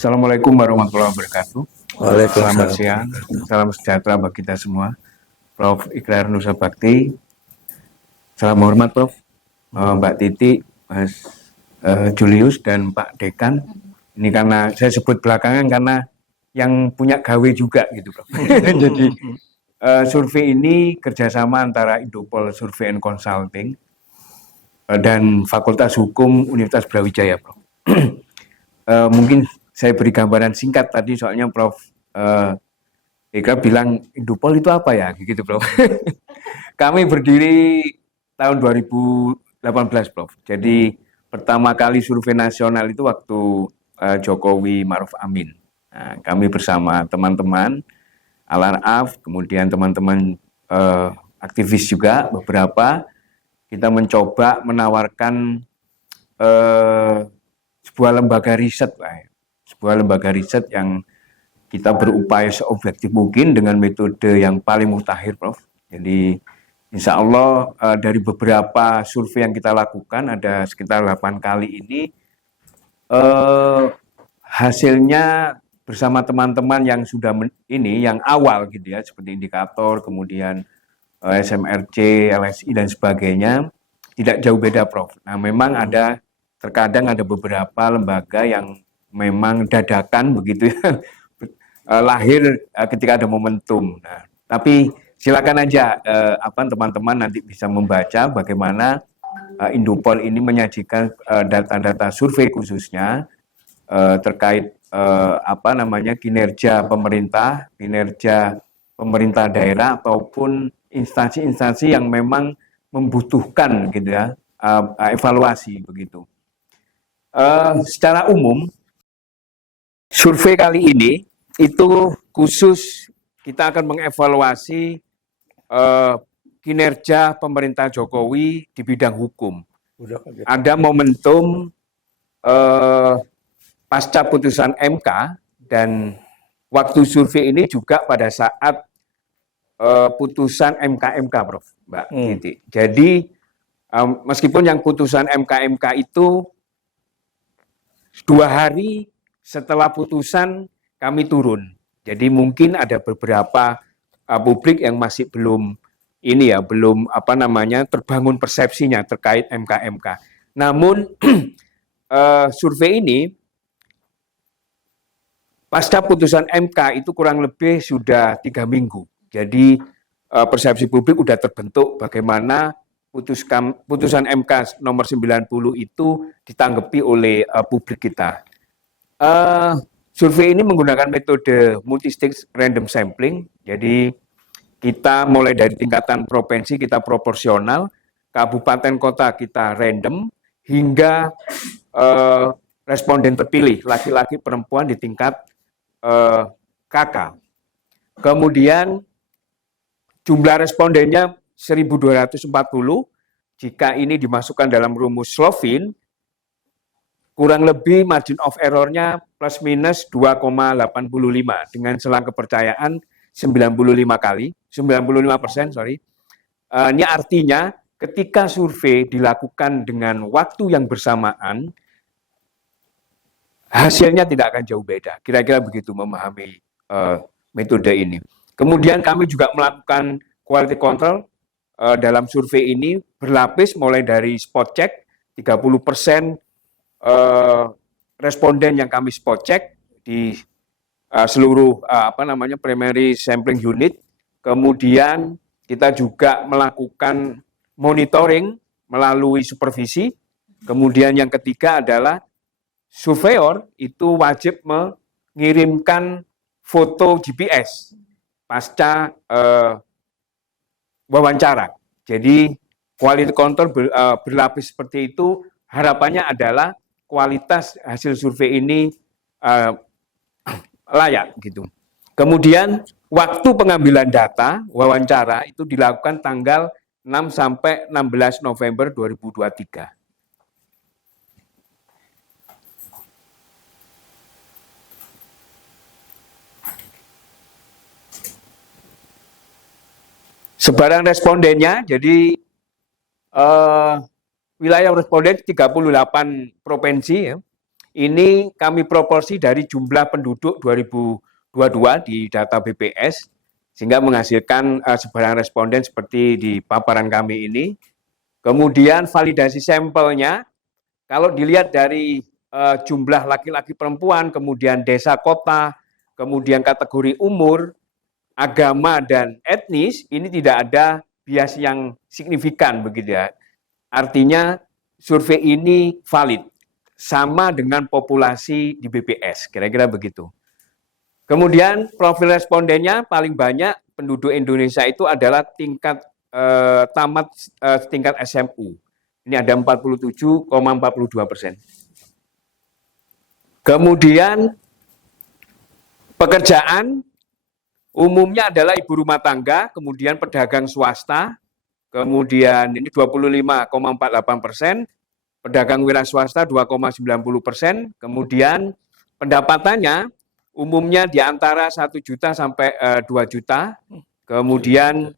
Assalamualaikum warahmatullahi wabarakatuh. Selamat Waalaikumsalam. siang, salam sejahtera bagi kita semua. Prof. Iqrar Nusa Bakti, salam hormat Prof. Mbak Titi, Mas Julius, dan Pak Dekan. Ini karena saya sebut belakangan karena yang punya gawe juga gitu Prof. Jadi survei ini kerjasama antara Indopol Survey and Consulting dan Fakultas Hukum Universitas Brawijaya Prof. Mungkin saya beri gambaran singkat tadi soalnya Prof. Eka bilang Indopol itu apa ya, gitu Prof. Kami berdiri tahun 2018 Prof. Jadi pertama kali survei nasional itu waktu Jokowi Maruf Amin. Nah, kami bersama teman-teman Al-Araf, kemudian teman-teman aktivis juga beberapa, kita mencoba menawarkan sebuah lembaga riset, yang kita berupaya seobjektif mungkin dengan metode yang paling mutakhir, Prof. Jadi insya Allah dari beberapa survei yang kita lakukan, ada sekitar 8 kali ini, hasilnya bersama teman-teman yang sudah yang awal gitu ya, seperti indikator, kemudian SMRC, LSI dan sebagainya, tidak jauh beda Prof. Nah memang terkadang ada beberapa lembaga yang memang dadakan begitu ya, lahir ketika ada momentum. Nah, tapi silakan aja teman-teman nanti bisa membaca bagaimana Indopol ini menyajikan data-data survei khususnya terkait kinerja pemerintah daerah ataupun instansi-instansi yang memang membutuhkan gitu ya evaluasi begitu. Secara umum survei kali ini itu khusus kita akan mengevaluasi kinerja pemerintah Jokowi di bidang hukum. Ada momentum pasca putusan MK dan waktu survei ini juga pada saat putusan MK Prof. Mbak Titi. Jadi meskipun yang putusan MK itu 2 hari setelah putusan kami turun. Jadi mungkin ada beberapa publik yang masih belum terbangun persepsinya terkait MK. Namun survei ini pasca putusan MK itu kurang lebih sudah 3 minggu. Jadi persepsi publik sudah terbentuk bagaimana putusan MK nomor 90 itu ditanggapi oleh publik kita. Survei ini menggunakan metode multistage random sampling. Jadi kita mulai dari tingkatan provinsi kita proporsional, kabupaten kota kita random, hingga responden terpilih, laki-laki perempuan di tingkat KK. Kemudian jumlah respondennya 1.240, jika ini dimasukkan dalam rumus Slovin, kurang lebih margin of error-nya plus minus 2,85 dengan selang kepercayaan 95%. Ini artinya ketika survei dilakukan dengan waktu yang bersamaan, hasilnya tidak akan jauh beda. Kira-kira begitu memahami metode ini. Kemudian kami juga melakukan quality control dalam survei ini berlapis mulai dari spot check 30% responden yang kami spot check di seluruh primary sampling unit. Kemudian kita juga melakukan monitoring melalui supervisi. Kemudian yang ketiga adalah surveyor itu wajib mengirimkan foto GPS pasca wawancara. Jadi quality control berlapis seperti itu, harapannya adalah kualitas hasil survei ini layak gitu. Kemudian waktu pengambilan data wawancara itu dilakukan tanggal 6 sampai 16 November 2023. Sebaran respondennya, jadi wilayah responden 38 provinsi ya. ini kami proporsi dari jumlah penduduk 2022 di data BPS, sehingga menghasilkan sebaran responden seperti di paparan kami ini. Kemudian validasi sampelnya, kalau dilihat dari jumlah laki-laki perempuan, kemudian desa kota, kemudian kategori umur, agama, dan etnis, ini tidak ada bias yang signifikan begitu ya. Artinya survei ini valid, sama dengan populasi di BPS, kira-kira begitu. Kemudian profil respondennya paling banyak penduduk Indonesia itu adalah tingkat tamat tingkat SMU. Ini ada 47,42%. Kemudian pekerjaan umumnya adalah ibu rumah tangga, kemudian pedagang swasta, kemudian ini 25,48%, pedagang wira swasta 2,90%, kemudian pendapatannya umumnya di antara 1 juta sampai 2 juta, kemudian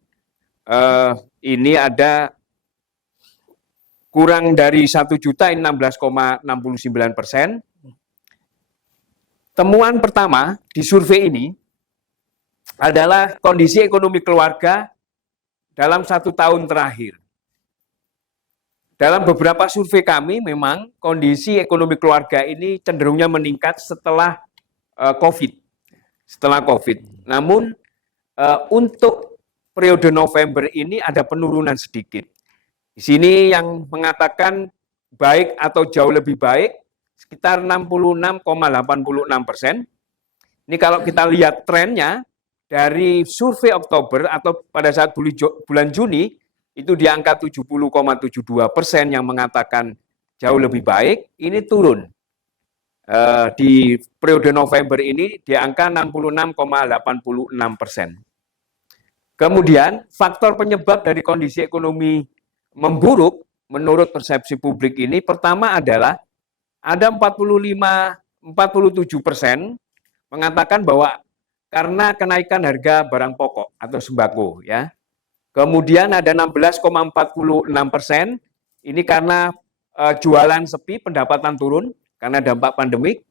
ini ada kurang dari 1 juta, ini 16,69%. Temuan pertama di survei ini adalah kondisi ekonomi keluarga dalam 1 tahun terakhir. Dalam beberapa survei kami memang kondisi ekonomi keluarga ini cenderungnya meningkat setelah COVID. Namun untuk periode November ini ada penurunan sedikit. Di sini yang mengatakan baik atau jauh lebih baik sekitar 66,86%. Ini kalau kita lihat trennya dari survei Oktober atau pada saat bulan Juni itu di angka 70,72% yang mengatakan jauh lebih baik, ini turun. Di periode November ini di angka 66,86%. Kemudian faktor penyebab dari kondisi ekonomi memburuk menurut persepsi publik ini pertama adalah ada 47% mengatakan bahwa karena kenaikan harga barang pokok atau sembako ya. Kemudian ada 16,46% ini karena jualan sepi, pendapatan turun karena dampak pandemik.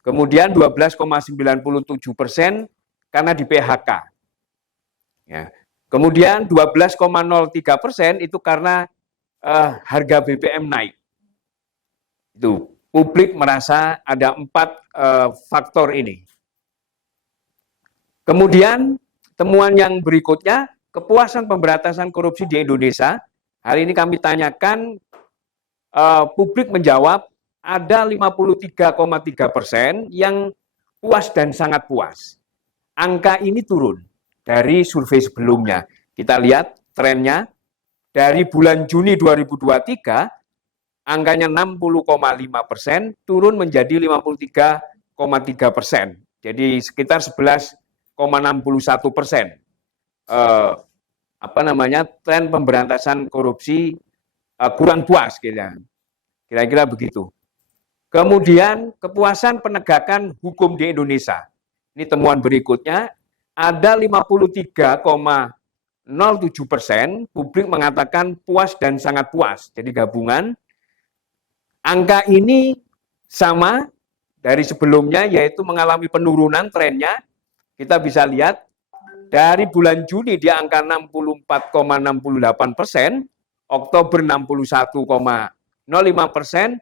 Kemudian 12,97% karena di PHK. Ya. Kemudian 12,03% itu karena harga BBM naik. Itu publik merasa ada 4 faktor ini. Kemudian temuan yang berikutnya, kepuasan pemberantasan korupsi di Indonesia. Hari ini kami tanyakan, publik menjawab ada 53,3% yang puas dan sangat puas. Angka ini turun dari survei sebelumnya. Kita lihat trennya dari bulan Juni 2023, angkanya 60,5%, turun menjadi 53,3%. Jadi sekitar 11,61%. Tren pemberantasan korupsi kurang puas kira-kira begitu. Kemudian kepuasan penegakan hukum di Indonesia. Ini temuan berikutnya, ada 53,07% publik mengatakan puas dan sangat puas. Jadi gabungan. Angka ini sama dari sebelumnya, yaitu mengalami penurunan trennya. Kita bisa lihat dari bulan Juni di angka 64,68%, Oktober 61,05%,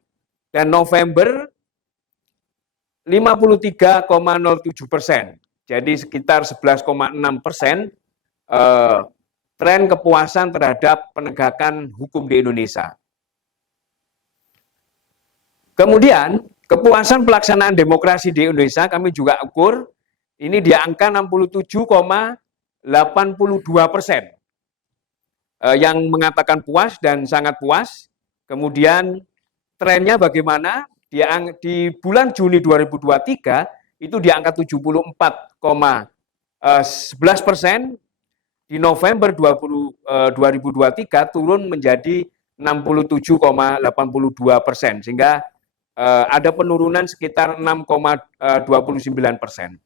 dan November 53,07%. Jadi sekitar 11,6% tren kepuasan terhadap penegakan hukum di Indonesia. Kemudian kepuasan pelaksanaan demokrasi di Indonesia kami juga ukur, ini di angka 67,82%. Yang mengatakan puas dan sangat puas. Kemudian trennya bagaimana? Di bulan Juni 2023 itu di angka 74,11%, di November 2023 turun menjadi 67,82%, sehingga ada penurunan sekitar 6,29%.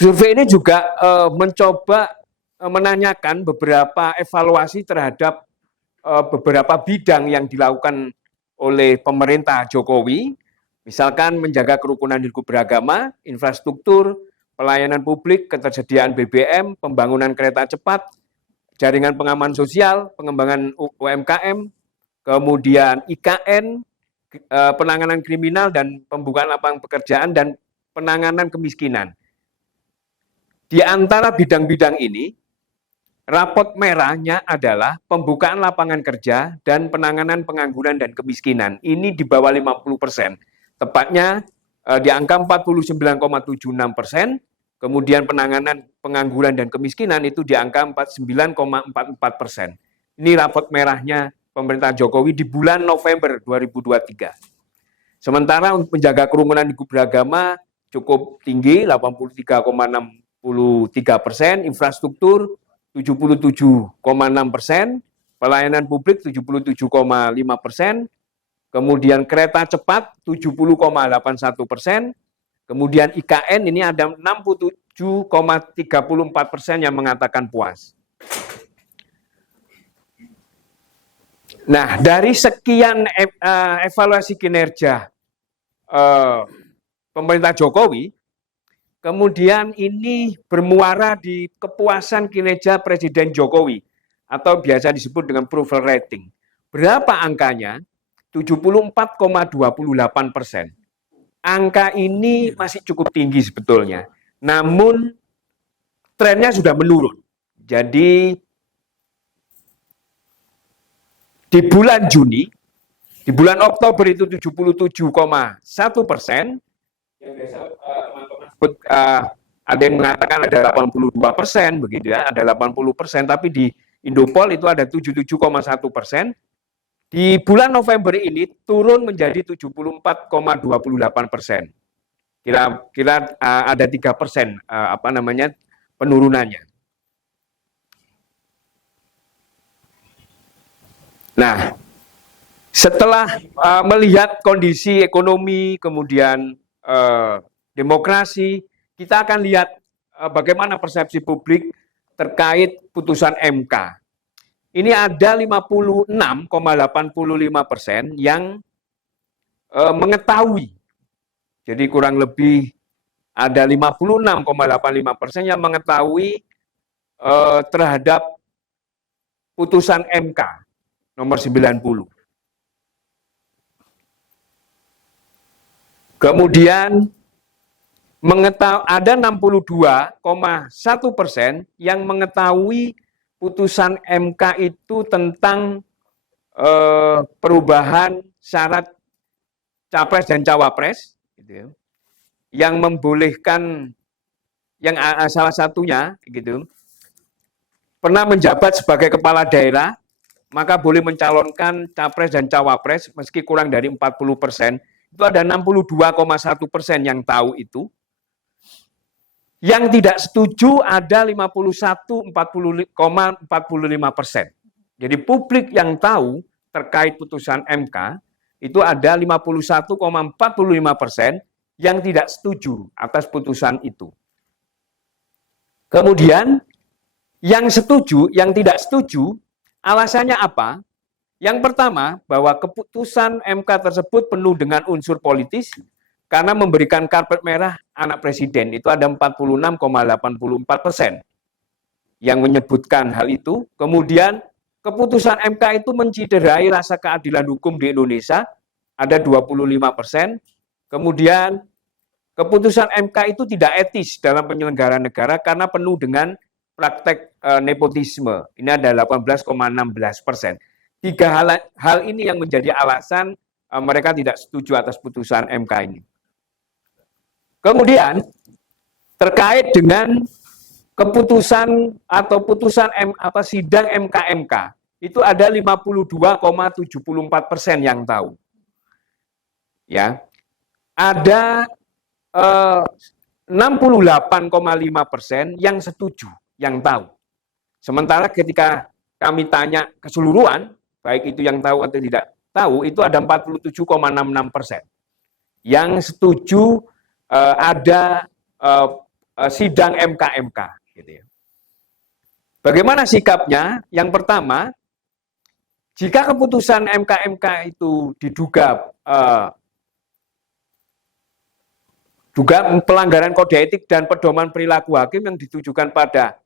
Survei ini juga mencoba menanyakan beberapa evaluasi terhadap beberapa bidang yang dilakukan oleh pemerintah Jokowi, misalkan menjaga kerukunan hidup beragama, infrastruktur, pelayanan publik, ketersediaan BBM, pembangunan kereta cepat, jaringan pengaman sosial, pengembangan UMKM, kemudian IKN, penanganan kriminal dan pembukaan lapangan pekerjaan, dan penanganan kemiskinan. Di antara bidang-bidang ini, rapot merahnya adalah pembukaan lapangan kerja dan penanganan pengangguran dan kemiskinan. Ini di bawah 50%. Tepatnya di angka 49,76%. Kemudian penanganan pengangguran dan kemiskinan itu di angka 49,44%. Ini rapot merahnya pemerintah Jokowi di bulan November 2023. Sementara untuk menjaga kerumunan hidup beragama cukup tinggi, 83,63%, infrastruktur 77,6%, pelayanan publik 77,5%, kemudian kereta cepat 70,81%, kemudian IKN ini ada 67,34% yang mengatakan puas. Nah, dari sekian evaluasi kinerja pemerintah Jokowi, kemudian ini bermuara di kepuasan kinerja Presiden Jokowi atau biasa disebut dengan approval rating. Berapa angkanya? 74,28%. Angka ini masih cukup tinggi sebetulnya. Namun trennya sudah menurun. Jadi di bulan Juni, di bulan Oktober itu 77,1%. Ada yang mengatakan ada 82%, begitu ya, ada 80%, tapi di Indopol itu ada 77,1%. Di bulan November ini turun menjadi 74,28%. Kira-kira ada 3% penurunannya. Nah, setelah melihat kondisi ekonomi, kemudian demokrasi, kita akan lihat bagaimana persepsi publik terkait putusan MK. Ini ada 56,85% yang mengetahui. Jadi kurang lebih ada 56,85% yang mengetahui terhadap putusan MK nomor 90. Kemudian ada 62,1% yang mengetahui putusan MK itu tentang perubahan syarat capres dan cawapres, gitu ya, yang membolehkan yang salah satunya, gitu, pernah menjabat sebagai kepala daerah, maka boleh mencalonkan capres dan cawapres meski kurang dari 40%. Itu ada 62,1% yang tahu itu. Yang tidak setuju ada 51,45%. Jadi publik yang tahu terkait putusan MK itu ada 51,45% yang tidak setuju atas putusan itu. Kemudian yang setuju, yang tidak setuju, alasannya apa? Yang pertama, bahwa keputusan MK tersebut penuh dengan unsur politis, karena memberikan karpet merah anak presiden. Itu ada 46,84% yang menyebutkan hal itu. Kemudian keputusan MK itu menciderai rasa keadilan hukum di Indonesia, ada 25%. Kemudian keputusan MK itu tidak etis dalam penyelenggaraan negara karena penuh dengan praktek nepotisme. Ini ada 18,16%. Tiga hal ini yang menjadi alasan mereka tidak setuju atas putusan MK ini. Kemudian terkait dengan keputusan atau putusan sidang MK itu ada 52,74% yang tahu. Ya. Ada 68,5% yang setuju, yang tahu. Sementara ketika kami tanya keseluruhan, baik itu yang tahu atau tidak tahu, itu ada 47,66%. Yang setuju ada sidang MK, gitu ya. Bagaimana sikapnya? Yang pertama, Jika keputusan MK itu diduga pelanggaran kode etik dan pedoman perilaku hakim yang ditujukan pada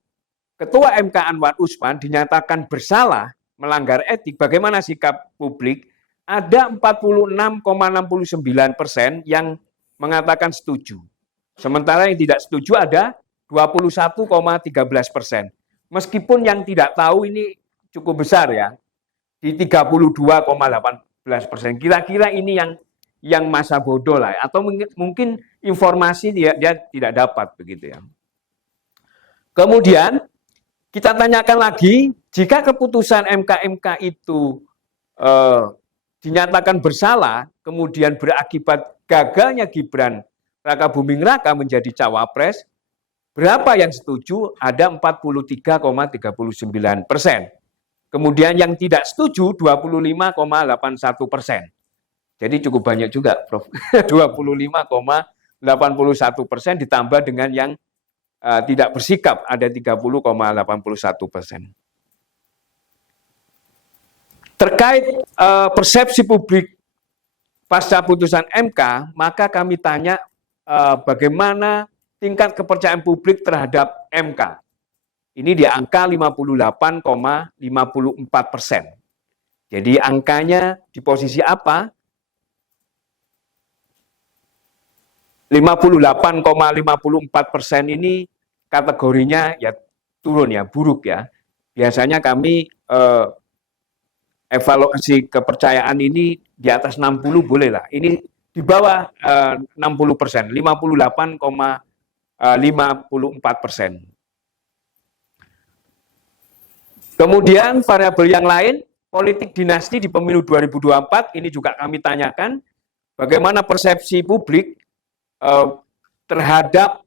Ketua MK Anwar Usman dinyatakan bersalah melanggar etik, bagaimana sikap publik? Ada 46,69% yang mengatakan setuju. Sementara yang tidak setuju ada 21,13%. Meskipun yang tidak tahu ini cukup besar ya, di 32,18%. Kira-kira ini yang masa bodoh lah, atau mungkin informasi dia tidak dapat begitu ya. Kemudian kita tanyakan lagi, jika keputusan MK itu dinyatakan bersalah, kemudian berakibat gagalnya Gibran Rakabuming Raka menjadi cawapres, berapa yang setuju? Ada 43,39%. Kemudian yang tidak setuju 25,81%. Jadi cukup banyak juga, Prof. 25,81% ditambah dengan yang tidak bersikap, ada 30,81%. Terkait persepsi publik pasca putusan MK, maka kami tanya bagaimana tingkat kepercayaan publik terhadap MK. Ini di angka 58,54%. Jadi angkanya di posisi apa? 58,54% ini kategorinya ya turun ya, buruk ya. Biasanya kami evaluasi kepercayaan ini di atas 60 boleh lah. Ini di bawah 60%, 58,54%. Kemudian variabel yang lain, politik dinasti di pemilu 2024, ini juga kami tanyakan bagaimana persepsi publik terhadap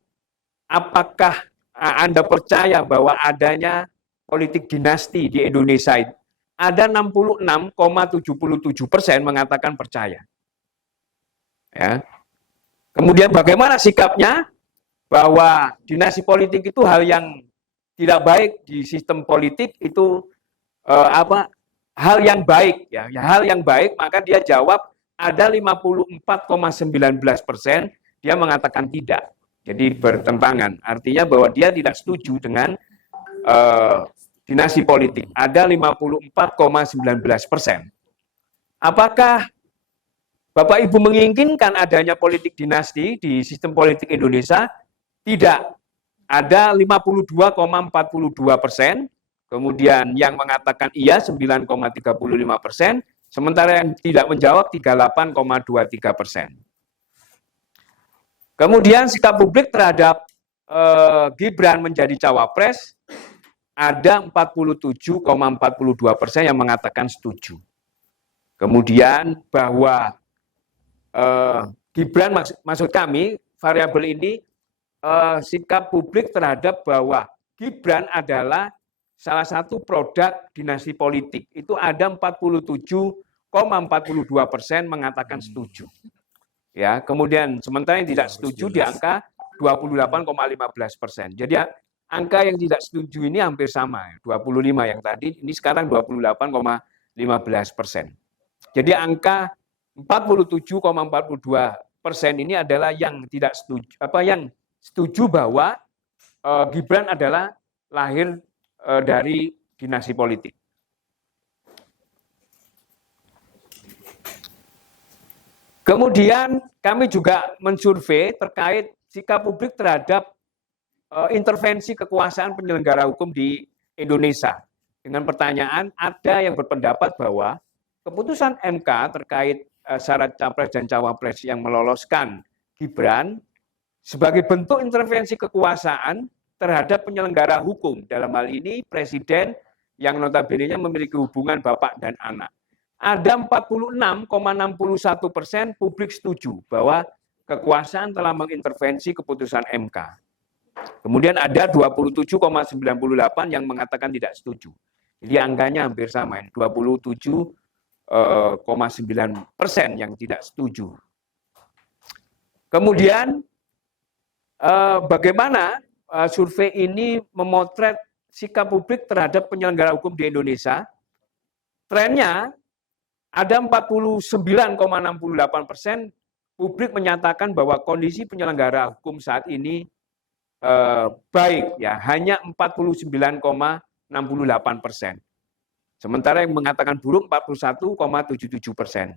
apakah Anda percaya bahwa adanya politik dinasti di Indonesia. Ada 66,77% mengatakan percaya. Ya. Kemudian bagaimana sikapnya bahwa dinasti politik itu hal yang tidak baik di sistem politik, itu hal yang baik ya, hal yang baik, maka dia jawab ada 54,19%. Dia mengatakan tidak. Jadi bertentangan. Artinya bahwa dia tidak setuju dengan dinasti politik. Ada 54,19%. Apakah Bapak Ibu menginginkan adanya politik dinasti di sistem politik Indonesia? Tidak. Ada 52,42%. Kemudian yang mengatakan iya 9,35%. Sementara yang tidak menjawab 38,23%. Kemudian sikap publik terhadap Gibran menjadi cawapres, ada 47,42% yang mengatakan setuju. Kemudian bahwa Gibran, maksud kami variabel ini sikap publik terhadap bahwa Gibran adalah salah satu produk dinasti politik. Itu ada 47,42% mengatakan setuju. Ya, kemudian sementara yang tidak setuju di angka 28,15%. Jadi angka yang tidak setuju ini hampir sama, 25 yang tadi, ini sekarang 28,15%. Jadi angka 47,42% ini adalah yang tidak setuju, yang setuju bahwa Gibran adalah lahir dari dinasti politik. Kemudian kami juga mensurvei terkait sikap publik terhadap intervensi kekuasaan penyelenggara hukum di Indonesia. Dengan pertanyaan, ada yang berpendapat bahwa keputusan MK terkait syarat capres dan cawapres yang meloloskan Gibran sebagai bentuk intervensi kekuasaan terhadap penyelenggara hukum. Dalam hal ini Presiden yang notabene-nya memiliki hubungan bapak dan anak. Ada 46,61% publik setuju bahwa kekuasaan telah mengintervensi keputusan MK. Kemudian ada 27,98% yang mengatakan tidak setuju. Jadi angkanya hampir sama, 27,9% yang tidak setuju. Kemudian bagaimana survei ini memotret sikap publik terhadap penyelenggara hukum di Indonesia? trennya ada 49,68% publik menyatakan bahwa kondisi penyelenggara hukum saat ini baik, ya, hanya 49,68%. Sementara yang mengatakan buruk 41,77%.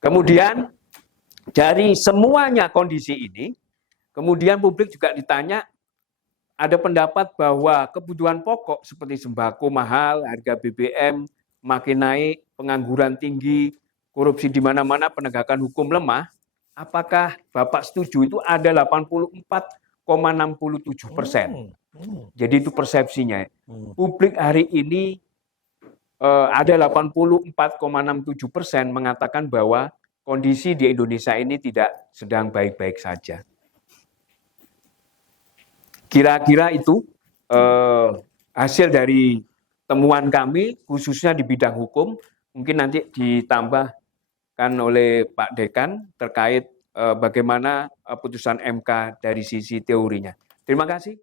Kemudian dari semuanya kondisi ini, kemudian publik juga ditanya, ada pendapat bahwa kebutuhan pokok seperti sembako mahal, harga BBM makin naik, pengangguran tinggi, korupsi di mana-mana, penegakan hukum lemah. Apakah Bapak setuju? Itu ada 84,67%. Jadi itu persepsinya. Publik hari ini ada 84,67% mengatakan bahwa kondisi di Indonesia ini tidak sedang baik-baik saja. Kira-kira itu hasil dari temuan kami, khususnya di bidang hukum, mungkin nanti ditambahkan oleh Pak Dekan terkait bagaimana putusan MK dari sisi teorinya. Terima kasih.